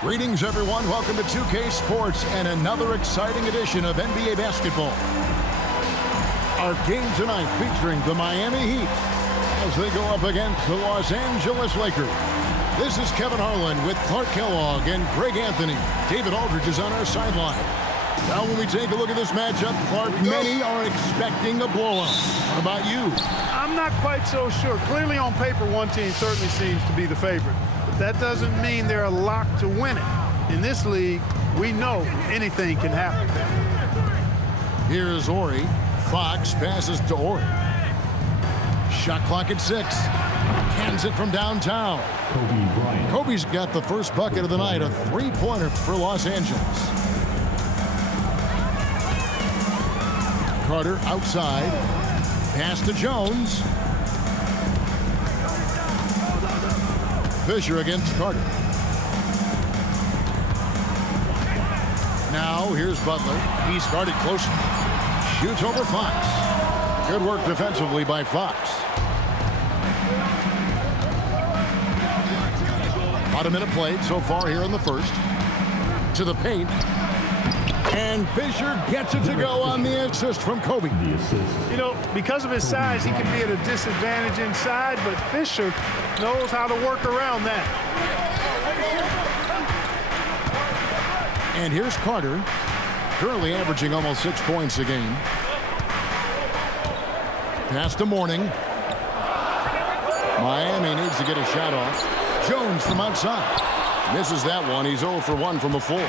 Greetings, everyone. Welcome to 2K Sports and another exciting edition of NBA basketball. Our game tonight featuring the Miami Heat as they go up against the Los Angeles Lakers. This is Kevin Harlan with Clark Kellogg and Greg Anthony. David Aldridge is on our sideline. Now, when we take a look at this matchup, Clark, many are expecting a blowout. What about you? I'm not quite so sure. Clearly on paper, one team certainly seems to be the favorite. But that doesn't mean they're locked to win it. In this league, we know anything can happen. Here's Ori. Fox passes to Ori. Shot clock at 6. Cans it from downtown. Bryant. Kobe's got the first bucket of the night, a three-pointer for Los Angeles. Carter outside. Pass to Jones. Fisher against Carter. Now here's Butler. He's guarded closely. Shoots over Fox. Good work defensively by Fox. About a minute played so far here in the first. To the paint. And Fisher gets it to go on the assist from Kobe. The assist. You know, because of his size, he can be at a disadvantage inside, but Fisher knows how to work around that. And here's Carter, currently averaging almost 6 points a game. Pass to Mourning. Miami needs to get a shot off. Jones from outside. Misses that one. He's 0 for 1 from the floor.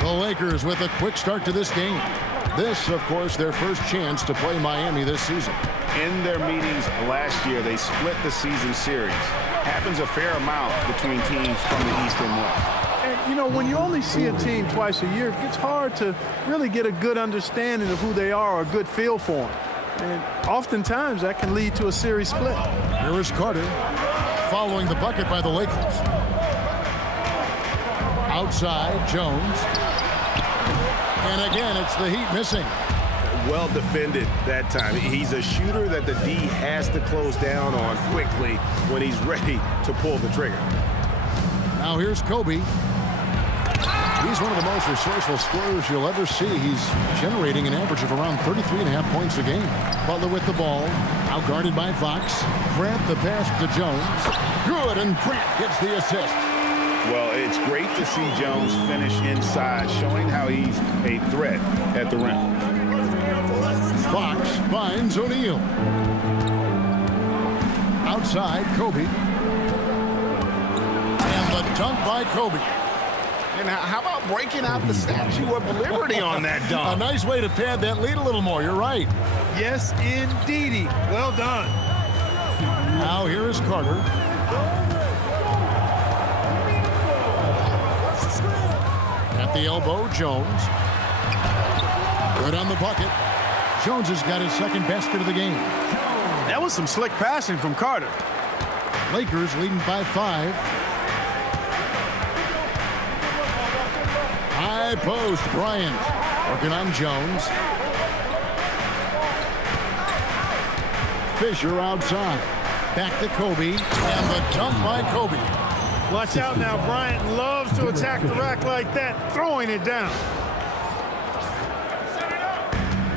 The Lakers with a quick start to this game. This, of course, their first chance to play Miami this season. In their meetings last year, they split the season series. Happens a fair amount between teams from the East and West. And, you know, when you only see a team twice a year, it gets hard to really get a good understanding of who they are or a good feel for them. And oftentimes, that can lead to a series split. Here is Carter following the bucket by the Lakers. Outside, Jones. And again, it's the Heat missing. Well defended that time. He's a shooter that the D has to close down on quickly when he's ready to pull the trigger. Now here's Kobe. He's one of the most resourceful scorers you'll ever see. He's generating an average of around 33.5 points a game. Butler with the ball. Now guarded by Fox. Grant the pass to Jones. Good, and Grant gets the assist. Well, it's great to see Jones finish inside, showing how he's a threat at the rim. Fox finds O'Neal. Outside, Kobe. And the dunk by Kobe. And how about breaking out the Statue of Liberty on that dunk? A nice way to pad that lead a little more. You're right. Yes, indeedy. Well done. Now here is Carter. At the elbow, Jones. Good on the bucket. Jones has got his second basket of the game. That was some slick passing from Carter. Lakers leading by 5. High post, Bryant. Working on Jones. Fisher outside. Back to Kobe. And the dunk by Kobe. Watch out now. Bryant loves to attack the rack like that, throwing it down.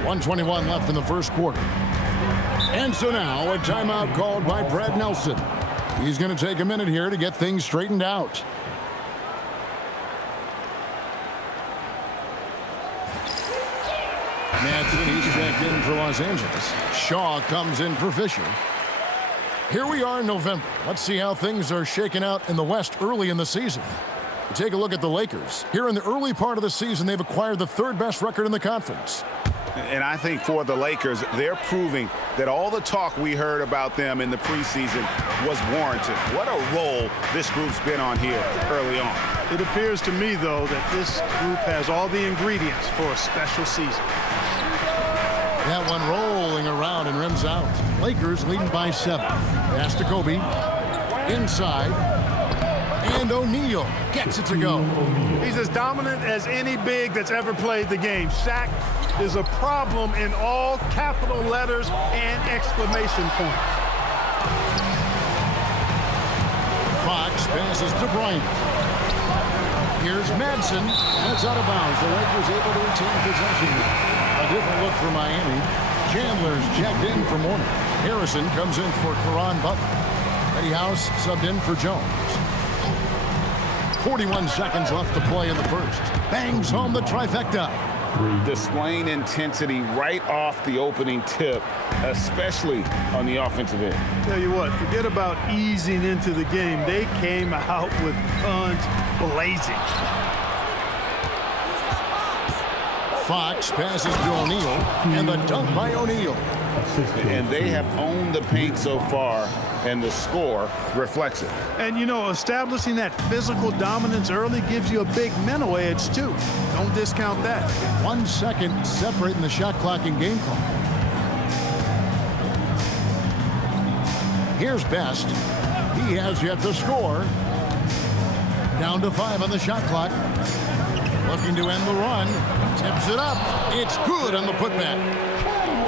1:21 left in the first quarter. And so now a timeout called by Brad Nelson. He's going to take a minute here to get things straightened out. He's checked in for Los Angeles. Shaw comes in for Fisher. Here we are in November. Let's see how things are shaking out in the West early in the season. Take a look at the Lakers. Here in the early part of the season, they've acquired the third best record in the conference. And I think for the Lakers, they're proving that all the talk we heard about them in the preseason was warranted. What a role this group's been on here early on. It appears to me, though, that this group has all the ingredients for a special season. That one rolling around and rims out. Lakers leading by 7. Pass to Kobe. Inside. And O'Neal gets it to go. He's as dominant as any big that's ever played the game. Shaq is a problem in all capital letters and exclamation points. Fox passes to Bryant. Here's Madsen, and it's out of bounds. The Lakers able to retain possession. A different look for Miami. Chandler's checked in for Mourning. Harrison comes in for Caron Butler. Eddie House subbed in for Jones. 41 seconds left to play in the first. Bangs home the trifecta. Displaying intensity right off the opening tip, especially on the offensive end. Tell you what, forget about easing into the game. They came out with guns blazing. Fox passes to O'Neal, and the dunk by O'Neal. And they have owned the paint so far, and the score reflects it. And, you know, establishing that physical dominance early gives you a big mental edge, too. Don't discount that. 1 second separating the shot clock and game clock. Here's Best. He has yet to score. Down to 5 on the shot clock. Looking to end the run. Tips it up. It's good on the putback.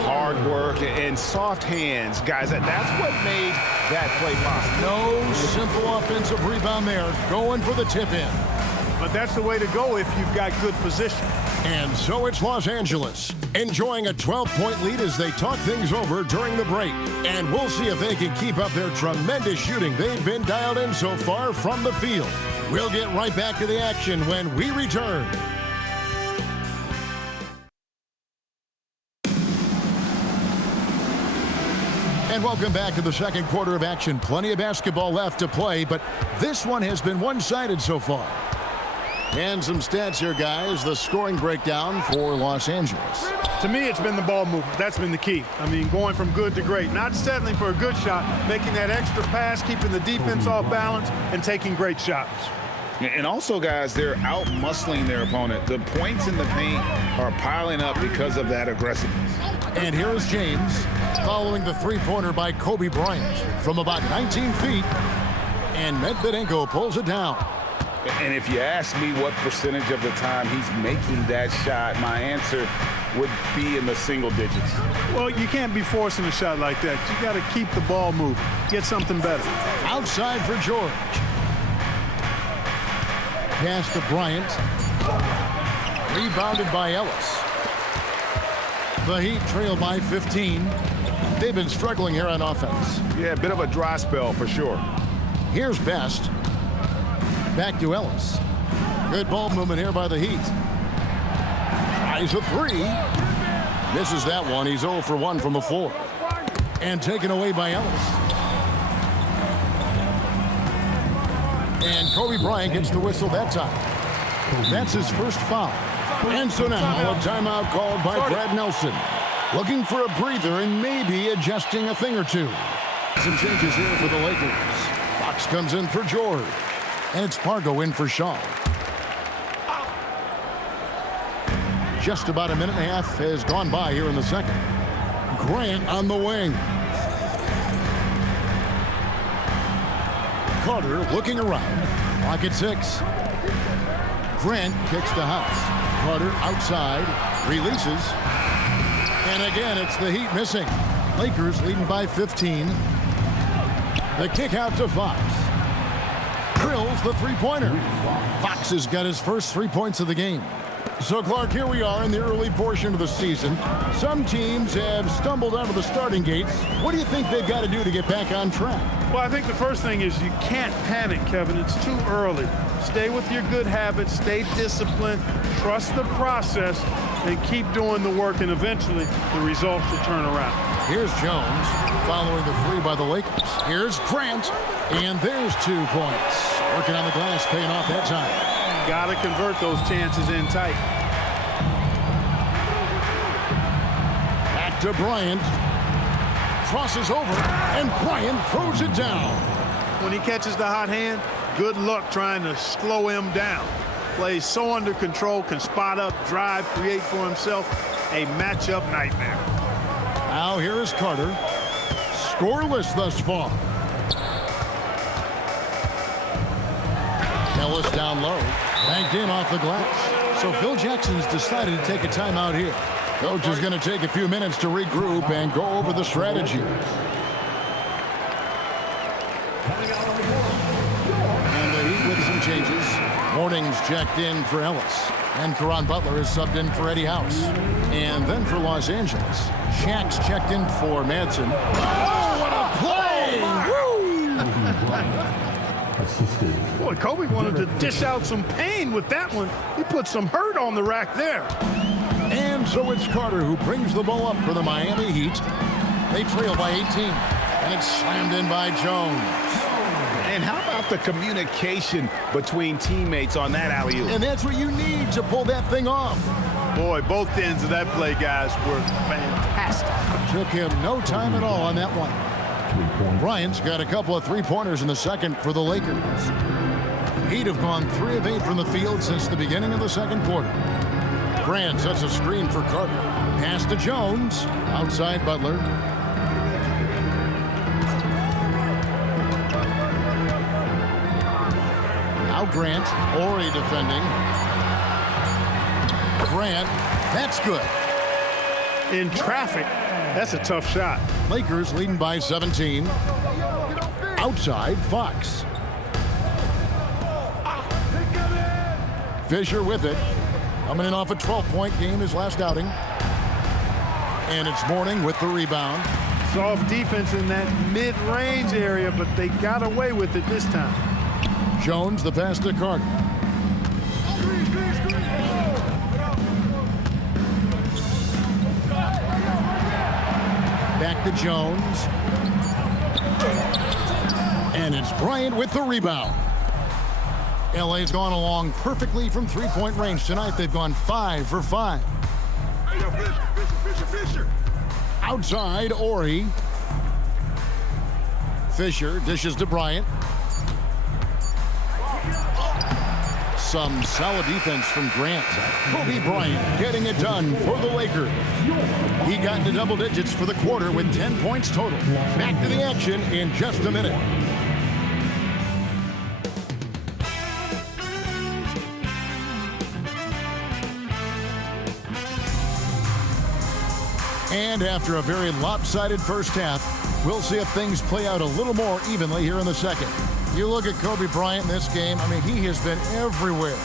Hard work and soft hands, guys. That's what made that play possible. No simple offensive rebound there. Going for the tip in. But that's the way to go if you've got good position. And so it's Los Angeles, enjoying a 12-point lead as they talk things over during the break. And we'll see if they can keep up their tremendous shooting they've been dialed in so far from the field. We'll get right back to the action when we return. And welcome back to the second quarter of action. Plenty of basketball left to play, but this one has been one-sided so far. And some stats here, guys. The scoring breakdown for Los Angeles. To me, it's been the ball movement. That's been the key. I mean, going from good to great. Not settling for a good shot, making that extra pass, keeping the defense off balance, and taking great shots. And also, guys, they're out-muscling their opponent. The points in the paint are piling up because of that aggressiveness. And here is James following the three-pointer by Kobe Bryant from about 19 feet. And Medvedenko pulls it down. And if you ask me what percentage of the time he's making that shot, my answer would be in the single digits. Well, you can't be forcing a shot like that. You got to keep the ball moving. Get something better. Outside for George. Pass to Bryant. Rebounded by Ellis. The Heat trail by 15. They've been struggling here on offense. Yeah, a bit of a dry spell for sure. Here's Best. Back to Ellis. Good ball movement here by the Heat. Tries a three. Misses that one. He's 0 for 1 from the floor. And taken away by Ellis. And Kobe Bryant gets the whistle that time. That's his first foul. And so now a timeout called by Brad Nelson. Looking for a breather and maybe adjusting a thing or two. Some changes here for the Lakers. Fox comes in for George. And it's Pargo in for Shaw. Just about a minute and a half has gone by here in the second. Grant on the wing. Carter looking around. Clock at 6. Grant kicks to House. Carter outside. Releases. And again, it's the Heat missing. Lakers leading by 15. The kick out to Fox. Drills the three-pointer. Fox has got his first 3 points of the game. So, Clark, here we are in the early portion of the season. Some teams have stumbled out of the starting gates. What do you think they've got to do to get back on track? Well, I think the first thing is you can't panic, Kevin. It's too early. Stay with your good habits. Stay disciplined. Trust the process. And keep doing the work. And eventually, the results will turn around. Here's Jones following the three by the Lakers. Here's Grant. And there's 2 points. Working on the glass, paying off that time. Got to convert those chances in tight. Back to Bryant. Crosses over, and Bryant throws it down. When he catches the hot hand, good luck trying to slow him down. Plays so under control, can spot up, drive, create for himself. A matchup nightmare. Now here is Carter. Scoreless thus far. Ellis down low. Banked in off the glass. So Phil Jackson's decided to take a timeout here. Coach is going to take a few minutes to regroup and go over the strategy. And the Heat with some changes. Morning's checked in for Ellis. And Caron Butler is subbed in for Eddie House. And then for Los Angeles, Shaq's checked in for Madsen. Oh, what a play! Woo! Boy, Kobe wanted to dish out some pain with that one. He put some hurt on the rack there. And so it's Carter who brings the ball up for the Miami Heat. They trail by 18, and it's slammed in by Jones. And how about the communication between teammates on that alley-oop? And that's what you need to pull that thing off. Boy, both ends of that play, guys, were fantastic. Took him no time at all on that one. Bryant's got a couple of three-pointers in the second for the Lakers. Heat have gone 3 of 8 from the field since the beginning of the second quarter. Grant sets a screen for Carter. Pass to Jones. Outside Butler. Now Grant. Ori defending. Grant. That's good. In traffic, that's a tough shot. Lakers leading by 17. Outside Fox. Fisher with it. Coming in off a 12-point game his last outing. And it's Mourning with the rebound. Soft defense in that mid-range area, but they got away with it this time. Jones, the pass to Carter. Back to Jones. And it's Bryant with the rebound. LA's gone along perfectly from three-point range tonight. They've gone 5 for 5. Fisher. Outside, Ori. Fisher dishes to Bryant. Some solid defense from Grant. Kobe Bryant getting it done for the Lakers. He got into double digits for the quarter with 10 points total. Back to the action in just a minute. And after a very lopsided first half, we'll see if things play out a little more evenly here in the second. You look at Kobe Bryant in this game, I mean, he has been everywhere.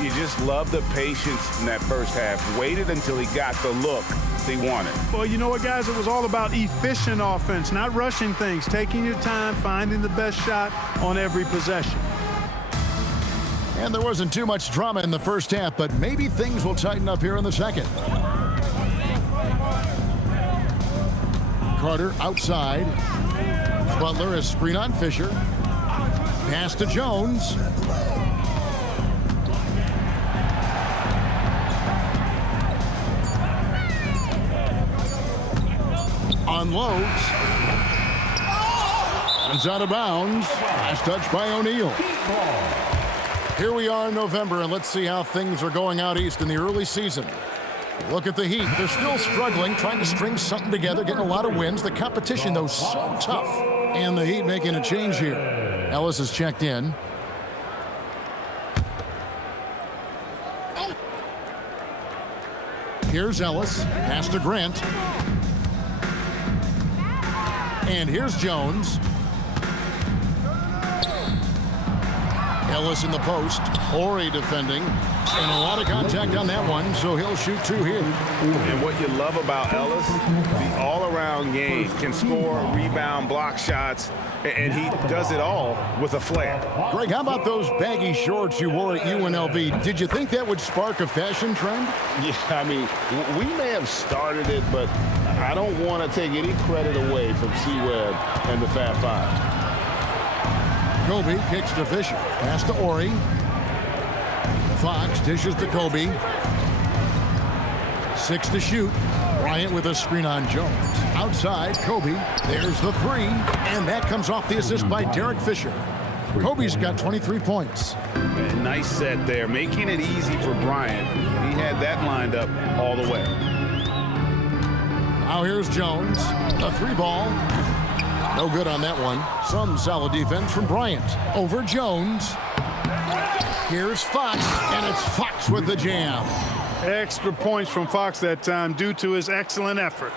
You just love the patience in that first half. Waited until he got the look he wanted. Well, you know what, guys? It was all about efficient offense, not rushing things, taking your time, finding the best shot on every possession. And there wasn't too much drama in the first half, but maybe things will tighten up here in the second. Carter outside. Butler is screen on Fisher. Pass to Jones. Unloads. It's out of bounds. Last touch by O'Neal. Here we are in November, and let's see how things are going out east in the early season. Look at the Heat. They're still struggling, trying to string something together, getting a lot of wins. The competition, though, so tough. And the Heat making a change here. Ellis is checked in. Here's Ellis. Pass to Grant. And here's Jones. Ellis in the post. Ori defending. And a lot of contact on that one, so he'll shoot 2 here. And what you love about Ellis, the all-around game, can score, rebound, block shots, and he does it all with a flair. Greg, how about those baggy shorts you wore at UNLV? Did you think that would spark a fashion trend? Yeah, I mean, we may have started it, but I don't want to take any credit away from C-Web and the Fab Five. Kobe kicks to Fisher. Pass to Ori. Fox dishes to Kobe. 6 to shoot. Bryant with a screen on Jones. Outside, Kobe. There's the 3. And that comes off the assist by Derek Fisher. Kobe's got 23 points. And nice set there, making it easy for Bryant. He had that lined up all the way. Now here's Jones. The 3-ball. No good on that one. Some solid defense from Bryant. Over Jones. Here's Fox, and it's Fox with the jam. Extra points from Fox that time due to his excellent effort.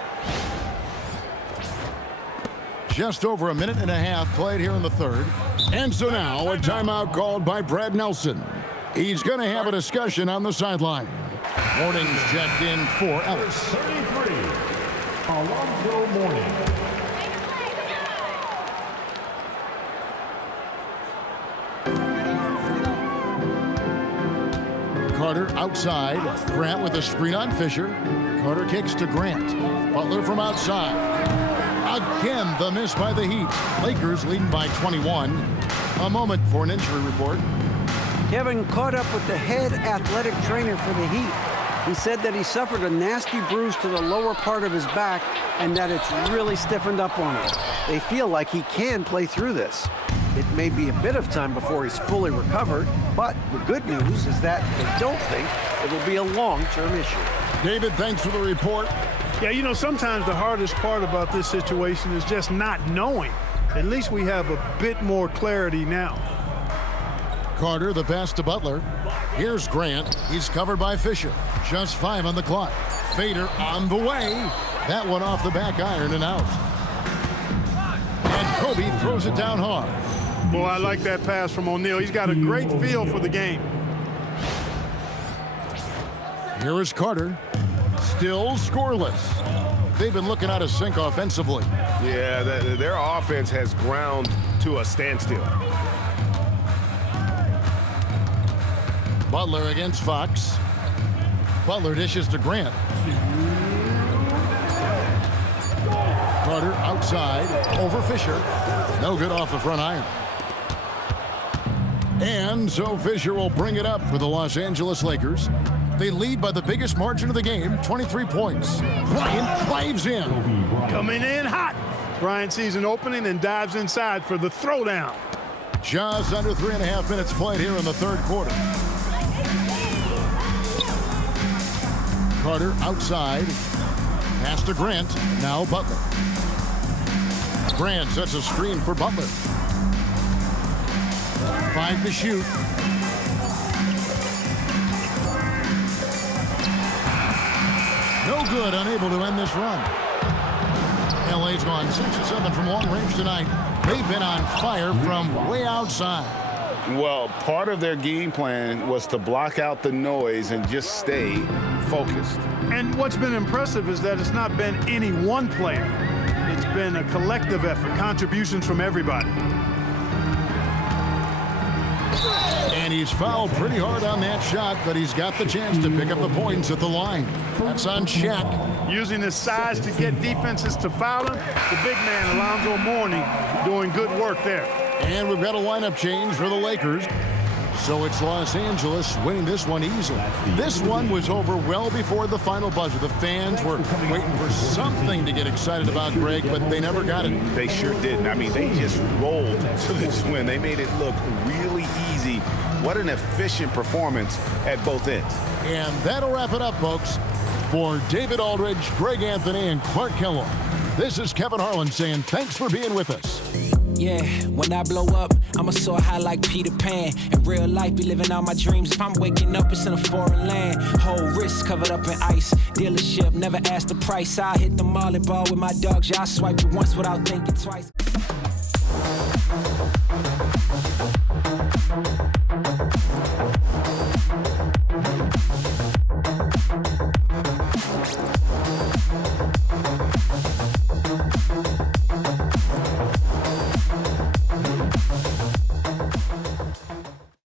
Just over a minute and a half played here in the third. And so now a timeout called by Brad Nelson. He's going to have a discussion on the sideline. Warnings checked in for Ellis. 33, Alonzo Mourning. Carter outside. Grant with a screen on Fisher. Carter kicks to Grant. Butler from outside. Again, the miss by the Heat. Lakers leading by 21. A moment for an injury report. Kevin caught up with the head athletic trainer for the Heat. He said that he suffered a nasty bruise to the lower part of his back and that it's really stiffened up on him. They feel like he can play through this. It may be a bit of time before he's fully recovered, but the good news is that they don't think it will be a long-term issue. David, thanks for the report. Yeah, you know, sometimes the hardest part about this situation is just not knowing. At least we have a bit more clarity now. Carter, the pass to Butler. Here's Grant. He's covered by Fisher. Just 5 on the clock. Fader on the way. That one off the back iron and out. And Kobe throws it down hard. Boy, I like that pass from O'Neal. He's got a great feel for the game. Here is Carter. Still scoreless. They've been looking out of sync offensively. Yeah, their offense has ground to a standstill. Butler against Fox. Butler dishes to Grant. Carter outside, over Fisher. No good off the front iron. And so Fisher will bring it up for the Los Angeles Lakers. They lead by the biggest margin of the game, 23 points. Bryant drives in. Coming in hot. Bryant sees an opening and dives inside for the throwdown. Just under 3.5 minutes played here in the third quarter. Carter outside. Pass to Grant. Now Butler. Grant sets a screen for Butler. 5 to shoot. No good, unable to end this run. LA's gone 6 of 7 from long range tonight. They've been on fire from way outside. Well, part of their game plan was to block out the noise and just stay focused. And what's been impressive is that it's not been any one player. It's been a collective effort, contributions from everybody. And he's fouled pretty hard on that shot, but he's got the chance to pick up the points at the line. That's on Shaq. Using his size to get defenses to foul him, the big man, Alonzo Mourning, doing good work there. And we've got a lineup change for the Lakers. So it's Los Angeles winning this one easily. This one was over well before the final buzzer. The fans were waiting for something to get excited about, Greg, but they never got it. They sure didn't. I mean, they just rolled to this win. They made it look really easy. What an efficient performance at both ends. And that'll wrap it up, folks. For David Aldridge, Greg Anthony, and Clark Kellogg, this is Kevin Harlan saying thanks for being with us. Yeah, when I blow up, I'ma soar high like Peter Pan. In real life, be living all my dreams. If I'm waking up, it's in a foreign land. Whole wrist covered up in ice. Dealership, never asked the price. I hit the molly ball with my dogs. Yeah, I swipe it once without thinking twice.